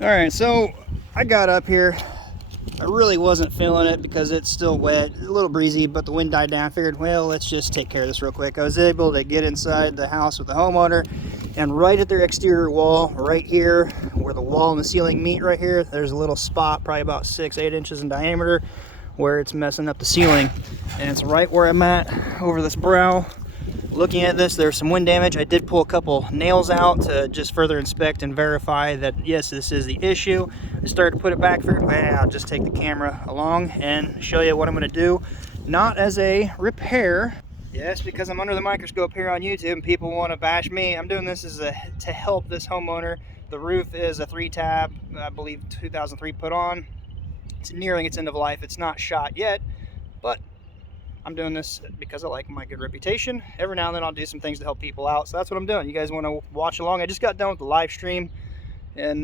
All right, so I got up here. I really wasn't feeling it because it's still wet, a little breezy, but the wind died down. I figured, well, let's just take care of this real quick. I was able to get inside the house with the homeowner, and right at their exterior wall, right here, where the wall and the ceiling meet right here, there's a little spot, probably about 6-8 inches in diameter, where it's messing up the ceiling. And it's right where I'm at, over this brow. Looking at this, there's some wind damage. I did pull a couple nails out to just further inspect and verify that yes, this is the issue. I started to put it back for it. Well, I'll just take the camera along and show you what I'm going to do. Not as a repair. Yes, because I'm under the microscope here on YouTube and people want to bash me. I'm doing this as to help this homeowner. The roof is a 3-tab, I believe 2003 put on. It's nearing its end of life. It's not shot yet, but I'm doing this because I like my good reputation. Every now and then I'll do some things to help people out. So that's what I'm doing. You guys want to watch along? I just got done with the live stream and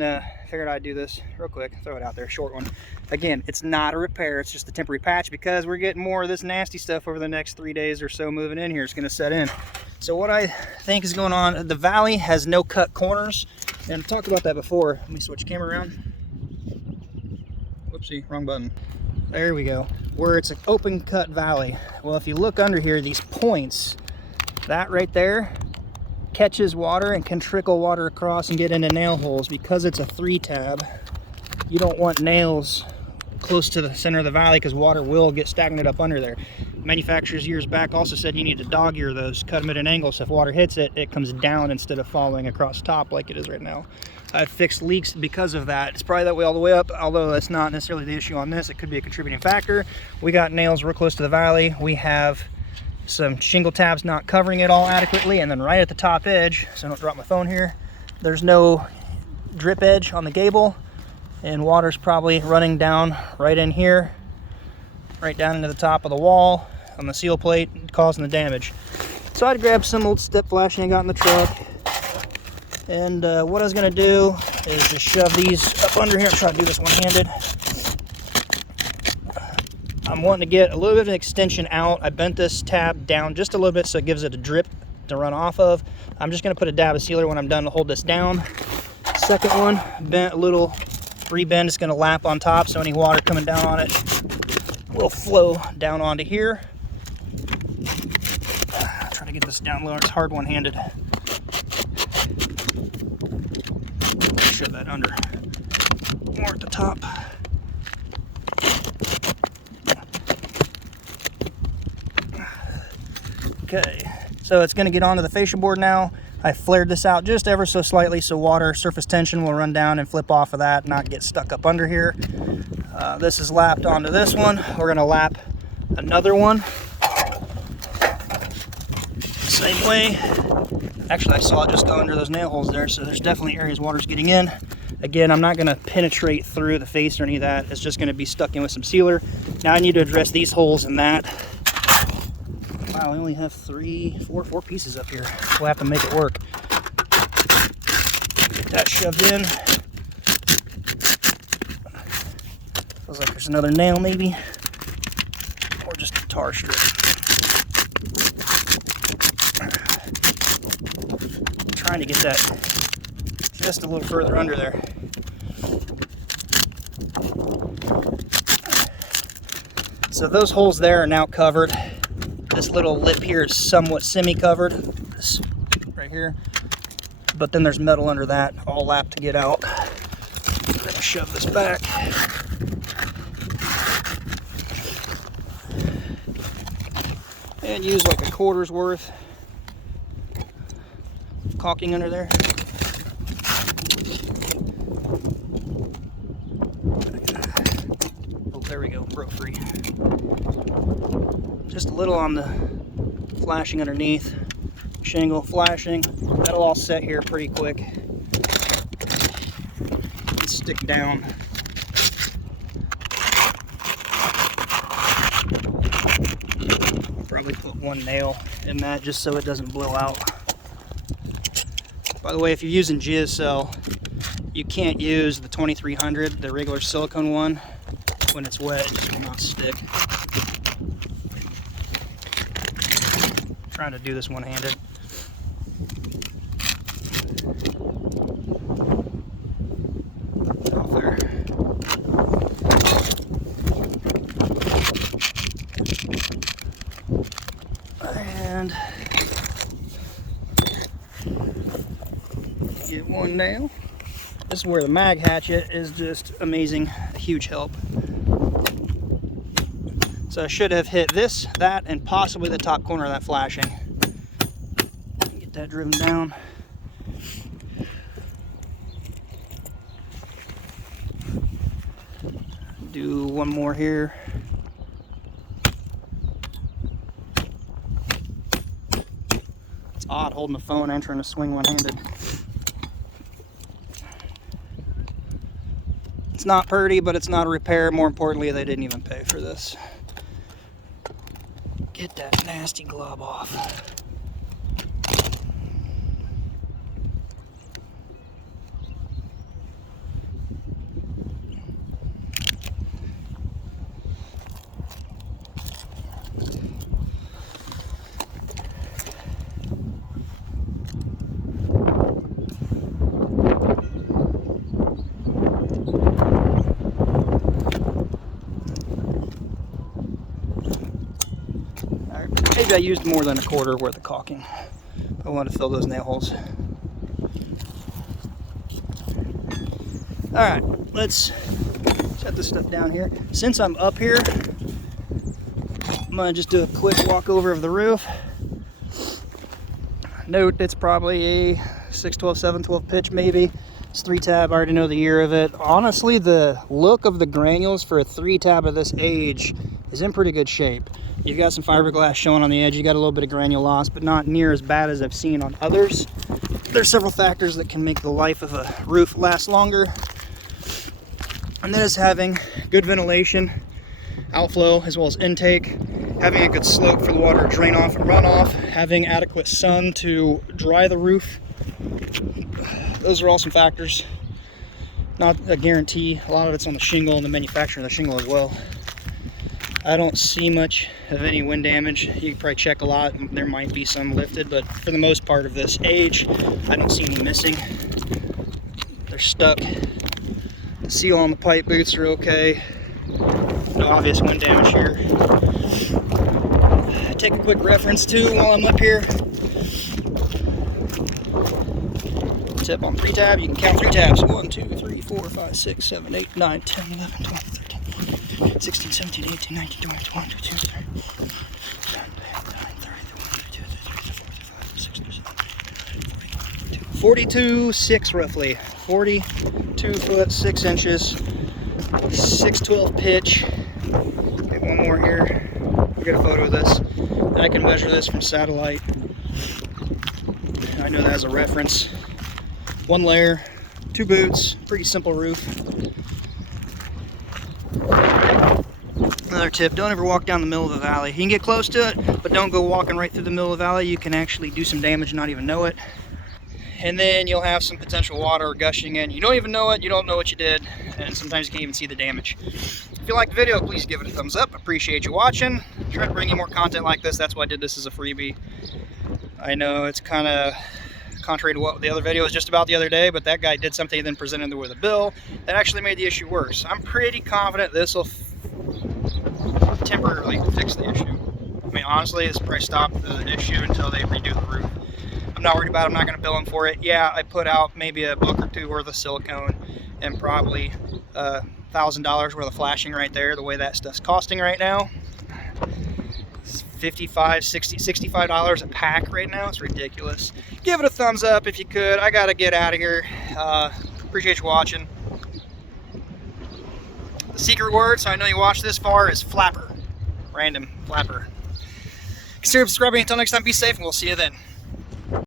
figured I'd do this real quick. Throw it out there, short one. Again, it's not a repair. It's just a temporary patch because we're getting more of this nasty stuff over the next 3 days or so moving in here. It's going to set in. So what I think is going on, the valley has no cut corners. And I talked about that before. Let me switch camera around. Whoopsie, wrong button. There we go. Where it's an open cut valley. Well, if you look under here, these points, that right there catches water and can trickle water across and get into nail holes. Because it's a 3-tab, you don't want nails close to the center of the valley because water will get stagnant up under there. Manufacturers years back also said you need to dog ear those, cut them at an angle so if water hits it, it comes down instead of falling across top like it is right now. I've fixed leaks because of that. It's probably that way all the way up, although that's not necessarily the issue on this. It could be a contributing factor. We got nails real close to the valley. We have some shingle tabs not covering it all adequately, and then right at the top edge, so I don't drop my phone here, there's no drip edge on the gable, and water's probably running down right in here, right down into the top of the wall on the seal plate, causing the damage. So I'd grab some old step flashing I got in the truck. And what I was going to do is just shove these up under here. I'm trying to do this one-handed. I'm wanting to get a little bit of an extension out. I bent this tab down just a little bit so it gives it a drip to run off of. I'm just going to put a dab of sealer when I'm done to hold this down. Second one, bent a little rebend. It's going to lap on top so any water coming down on it will flow down onto here. Try to get this down lower. It's hard one-handed. Shove that under more at the top. Okay, so it's going to get onto the fascia board now. I flared this out just ever so slightly so water surface tension will run down and flip off of that, not get stuck up under here. This is lapped onto this one. We're going to lap another one. Same way. Actually, I saw it just go under those nail holes there, so there's definitely areas water's getting in. Again, I'm not going to penetrate through the face or any of that. It's just going to be stuck in with some sealer. Now I need to address these holes in that. Wow, I only have four pieces up here. We'll have to make it work. Get that shoved in. Feels like there's another nail maybe, or just a tar strip. Trying to get that just a little further under there. So those holes there are now covered. This little lip here is somewhat semi-covered, this right here. But then there's metal under that, all lapped to get out. I'm gonna shove this back. And use like a quarter's worth caulking under there. Oh, there we go, broke free. Just a little on the flashing underneath. Shingle, flashing. That'll all set here pretty quick. And stick down. Probably put one nail in that just so it doesn't blow out. By the way, if you're using GEOCEL, you can't use the 2300, the regular silicone one. When it's wet, it just will not stick. I'm trying to do this one-handed. nail. This is where the mag hatchet is just amazing, a huge help. So I should have hit this, that, and possibly the top corner of that flashing. Get that driven down. Do one more here. It's odd holding the phone and trying to swing one-handed. It's not pretty, but it's not a repair. More importantly, they didn't even pay for this. Get that nasty glob off. Maybe I used more than a quarter worth of caulking. I want to fill those nail holes. Alright, let's set this stuff down here. Since I'm up here, I'm going to just do a quick walk over of the roof. Note it's probably a 612, 712 pitch maybe. It's 3-tab, I already know the year of it. Honestly, the look of the granules for a 3-tab of this age is in pretty good shape. You've got some fiberglass showing on the edge. You got a little bit of granule loss, but not near as bad as I've seen on others. There's several factors that can make the life of a roof last longer. And that is having good ventilation, outflow, as well as intake, having a good slope for the water to drain off and run off, having adequate sun to dry the roof. Those are all some factors. Not a guarantee. A lot of it's on the shingle and the manufacturing of the shingle as well. I don't see much of any wind damage. You can probably check a lot, and there might be some lifted, but for the most part of this age, I don't see any missing. They're stuck. The seal on the pipe boots are okay. No obvious wind damage here. Take a quick reference too while I'm up here. Tip on 3-tab, you can count 3 tabs. 1, 2, 3, 4, 5, 6, 7, 8, 9, 10, 11, 12, 13. 16, 17, 18, 19, 20, 21, 22, 23, 42, 6 roughly. 42 foot, 6 inches, 612 pitch. Okay, one more here. I'll get a photo of this. And I can measure this from satellite. I know that as a reference. 1 layer, 2 boots, pretty simple roof. Another tip, don't ever walk down the middle of the valley. You can get close to it, but don't go walking right through the middle of the valley. You can actually do some damage and not even know it. And then you'll have some potential water gushing in. You don't even know it, you don't know what you did, and sometimes you can't even see the damage. If you liked the video, please give it a thumbs up. Appreciate you watching. Try to bring you more content like this. That's why I did this as a freebie. I know it's kind of contrary to what the other video was just about the other day, but that guy did something and then presented with a bill that actually made the issue worse. I'm pretty confident this will temporarily fix the issue. I mean, honestly, it's probably stop the issue until they redo the roof. I'm not worried about it. I'm not going to bill them for it. Yeah, I put out maybe a buck or two worth of silicone and probably $1,000 worth of flashing right there, the way that stuff's costing right now. It's $55, $60, $65 a pack right now. It's ridiculous. Give it a thumbs up if you could. I got to get out of here. Appreciate you watching. The secret word, so I know you watched this far, is flapper. Random flapper. Consider subscribing. Until next time, be safe, and we'll see you then.